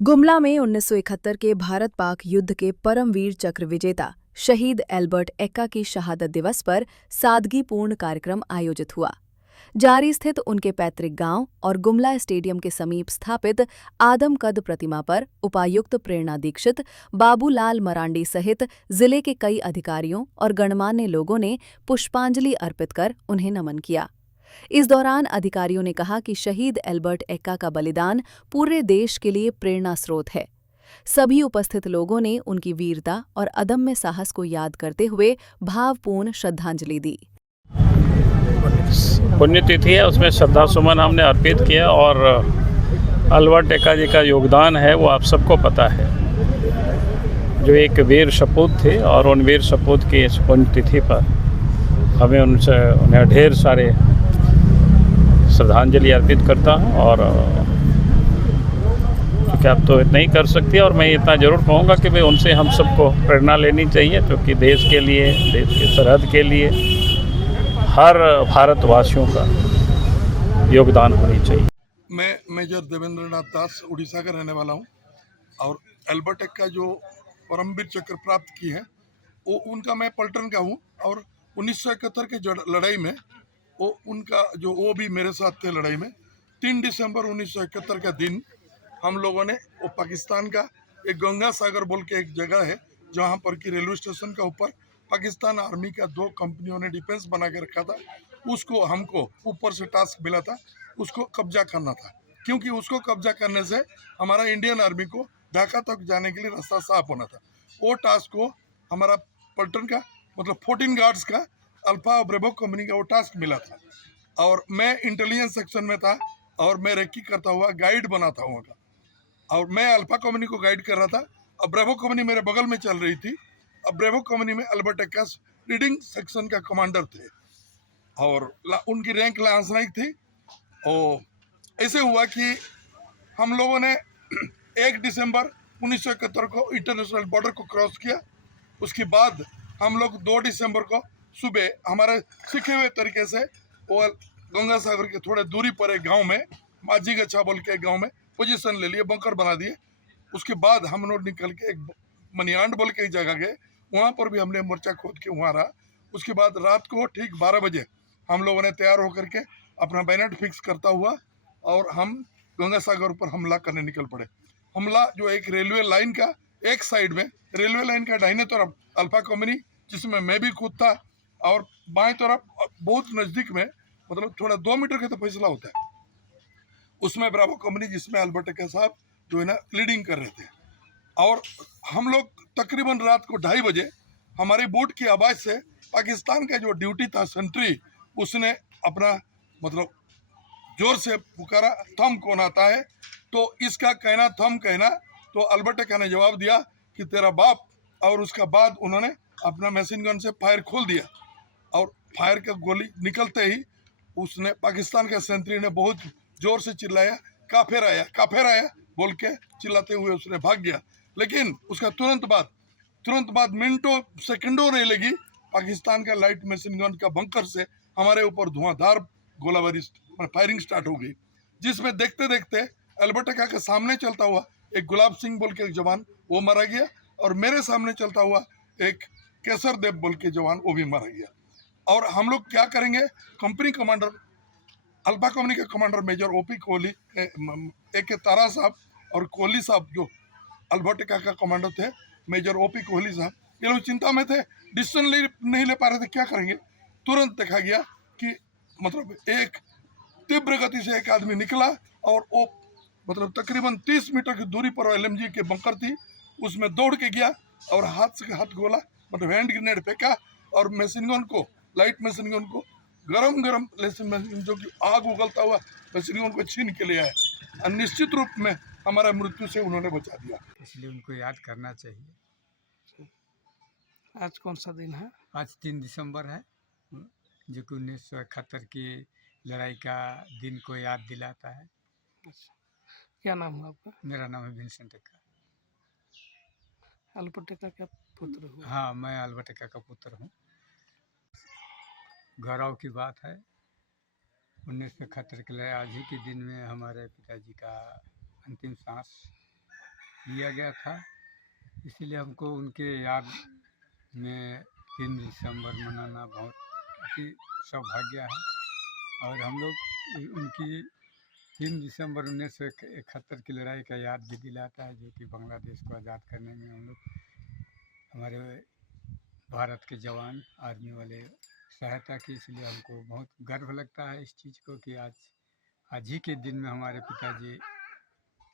गुमला में 1971 के भारत पाक युद्ध के परमवीर चक्र विजेता शहीद एल्बर्ट एक्का की शहादत दिवस पर सादगीपूर्ण कार्यक्रम आयोजित हुआ। जारी स्थित उनके पैतृक गांव और गुमला स्टेडियम के समीप स्थापित आदमकद प्रतिमा पर उपायुक्त प्रेरणा दीक्षित, बाबूलाल मरांडी सहित जिले के कई अधिकारियों और गणमान्य लोगों ने पुष्पांजलि अर्पित कर उन्हें नमन किया। इस दौरान अधिकारियों ने कहा कि शहीद एल्बर्ट एक्का का बलिदान पूरे देश के लिए प्रेरणा स्रोत है। सभी उपस्थित लोगों ने उनकी वीरता और अदम्य साहस को याद करते हुए भावपूर्ण श्रद्धांजलि दी। पुण्यतिथि है, उसमें श्रद्धा सुमन हमने अर्पित किया और एल्बर्ट एक्का जी का योगदान है वो आप सबको पता है, जो एक वीर सपूत थे और उन वीर सपूत की इस पुण्यतिथि पर हमें उन्हें ढेर सारे श्रद्धांजलि अर्पित करता हूँ। और क्या आप तो इतना ही कर सकती है, और मैं इतना ज़रूर कहूँगा कि भाई उनसे हम सबको प्रेरणा लेनी चाहिए, क्योंकि देश के लिए, देश की सरहद के लिए हर भारतवासियों का योगदान होनी चाहिए। मैं मेजर देवेंद्र नाथ दास उड़ीसा का रहने वाला हूँ और एल्बर्ट एक्का जो परमवीर चक्र प्राप्त की है वो उनका मैं पलटन का हूँ और 1971 के लड़ाई में वो भी मेरे साथ थे लड़ाई में। 3 दिसंबर 1971 का दिन हम लोगों ने वो पाकिस्तान का एक गंगा सागर बोल के एक जगह है जहाँ पर कि रेलवे स्टेशन का ऊपर पाकिस्तान आर्मी का 2 कंपनियों ने डिफेंस बना के रखा था। उसको हमको ऊपर से टास्क मिला था, उसको कब्जा करना था, क्योंकि उसको कब्जा करने से हमारा इंडियन आर्मी को ढाका तक जाने के लिए रास्ता साफ होना था। वो टास्क को हमारा पलटन का मतलब 14 गार्ड्स का अल्फा और ब्रेवो कंपनी का वो टास्क मिला था और मैं इंटेलिजेंस सेक्शन में था और मैं रेकी करता हुआ गाइड बना था वहाँ का और मैं अल्फा कंपनी को गाइड कर रहा था और ब्रेवो कंपनी मेरे बगल में चल रही थी। अब ब्रेवो कंपनी में एल्बर्ट एक्का रीडिंग सेक्शन का कमांडर थे और उनकी रैंक लांस नाइक थी। और ऐसे हुआ कि हम लोगों ने 1 दिसंबर 1971 को इंटरनेशनल बॉर्डर को क्रॉस किया। उसके बाद हम लोग 2 दिसंबर को सुबह हमारे सीखे हुए तरीके से वो गंगा सागर के थोड़े दूरी पर एक गांव में माझी गच्छा बोल के एक गांव में पोजीशन ले लिए, बंकर बना दिए। उसके बाद हम लोग निकल के एक मनियांड बोल के एक जगह गए, वहाँ पर भी हमने मोर्चा खोद के वहाँ रहा। उसके बाद रात को ठीक 12 बजे हम लोगों ने तैयार होकर के अपना बैनर फिक्स करता हुआ और हम गंगा सागर पर हमला करने निकल पड़े। हमला जो एक रेलवे लाइन का एक साइड में, रेलवे लाइन का दाहिने तरफ अल्फा कंपनी जिसमें मैं भी खुद था और बाएं तरफ बहुत नज़दीक में मतलब थोड़ा 2 मीटर का तो फैसला होता है, उसमें ब्रावो कंपनी जिसमें एल्बर्ट एक्का साहब जो है ना लीडिंग कर रहे थे। और हम लोग तकरीबन रात को 2:30 बजे हमारे बोट की आवाज़ से पाकिस्तान का जो ड्यूटी था सेंट्री, उसने अपना मतलब जोर से पुकारा, थम कौन आता है। तो इसका कहना थम कहना, तो एल्बर्ट एक्का ने जवाब दिया कि तेरा बाप। और उसका बाद उन्होंने अपना मशीन गन से फायर खोल दिया और फायर का गोली निकलते ही उसने पाकिस्तान के सेंट्री ने बहुत जोर से चिल्लाया, काफिर आया बोल के चिल्लाते हुए उसने भाग गया। लेकिन उसका तुरंत बाद मिनटों सेकंडों नहीं लगी, पाकिस्तान का लाइट मशीन गन का बंकर से हमारे ऊपर धुआंधार गोलाबारी फायरिंग स्टार्ट हो गई, जिसमें देखते देखते एल्बर्ट एक्का के सामने चलता हुआ एक गुलाब सिंह बोल के एक जवान वो मारा गया और मेरे सामने चलता हुआ एक केसर देव बोल के जवान वो भी मारा गया। और हम लोग क्या करेंगे, कंपनी कमांडर अल्फा कंपनी के कमांडर मेजर ओपी कोहली, ए के तारा साहब और कोहली साहब जो एल्बर्ट एक्का का कमांडर थे, मेजर ओपी कोहली साहब, ये लोग चिंता में थे, डिसीजन नहीं ले पा रहे थे क्या करेंगे। तुरंत देखा गया कि मतलब एक तीव्र गति से एक आदमी निकला और वो मतलब तकरीबन 30 मीटर की दूरी पर एलएमजी के बंकर थी, उसमें दौड़ के गया और हाथ से हाथ गोला मतलब हैंड ग्रेनेड फेंका और मशीन गन को, लाइट मशीन गन को, गरम मशीन जो कि आग उगलता हुआ मशीन गन को छीन के ले आया और निश्चित रूप में हमारा मृत्यु से उन्होंने बचा दिया। इसलिए उनको याद करना चाहिए। आज कौन सा दिन है? आज 3 दिसंबर है, जो कि 1971 की लड़ाई का दिन को याद दिलाता है। अच्छा, क्या नाम है आपका? मेरा नाम है विंसेंट एक्का। एल्बर्ट एक्का का पुत्र हुआ? हाँ, मैं एल्बर्ट एक्का का पुत्र हूँ। गौरव की बात है, 1971 की लड़ाई आज ही के दिन में हमारे पिताजी का अंतिम सांस लिया गया था। इसलिए हमको उनके याद में 3 दिसंबर मनाना बहुत अति सौभाग्य है। और हम लोग उनकी 3 दिसंबर 1971 की लड़ाई का याद भी दिलाता है, जो कि बांग्लादेश को आज़ाद करने में हम लोग, हमारे भारत के जवान आर्मी वाले सहायता की। इसलिए हमको बहुत गर्व लगता है इस चीज़ को कि आज ही के दिन में हमारे पिताजी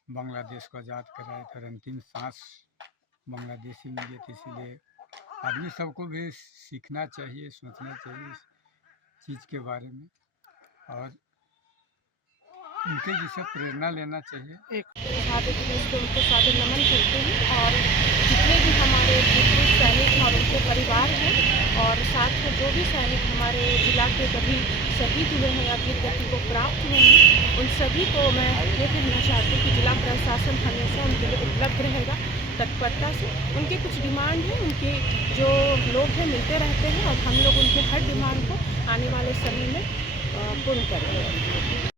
बांग्लादेश को आज़ाद कराए थे और अंतिम सांस बांग्लादेशी में लिए थे। इसीलिए आदमी सबको भी सीखना चाहिए, सोचना चाहिए इस चीज़ के बारे में और उनके जैसे प्रेरणा लेना चाहिए। भारत देश को उनको सादर नमन करते हैं और जितने भी हमारे जितने सैनिक और उनके परिवार हैं और साथ में जो भी सैनिक हमारे जिला के कभी शहीद हुए हैं या वीर गति को प्राप्त हुए हैं, उन सभी को मैं ये कहना चाहती हूँ कि जिला प्रशासन हमेशा उनके लिए उपलब्ध रहेगा तत्परता से। उनके कुछ डिमांड हैं, उनके जो लोग हैं मिलते रहते हैं और हम लोग उनके हर डिमांड को आने वाले समय में पूर्ण करेंगे।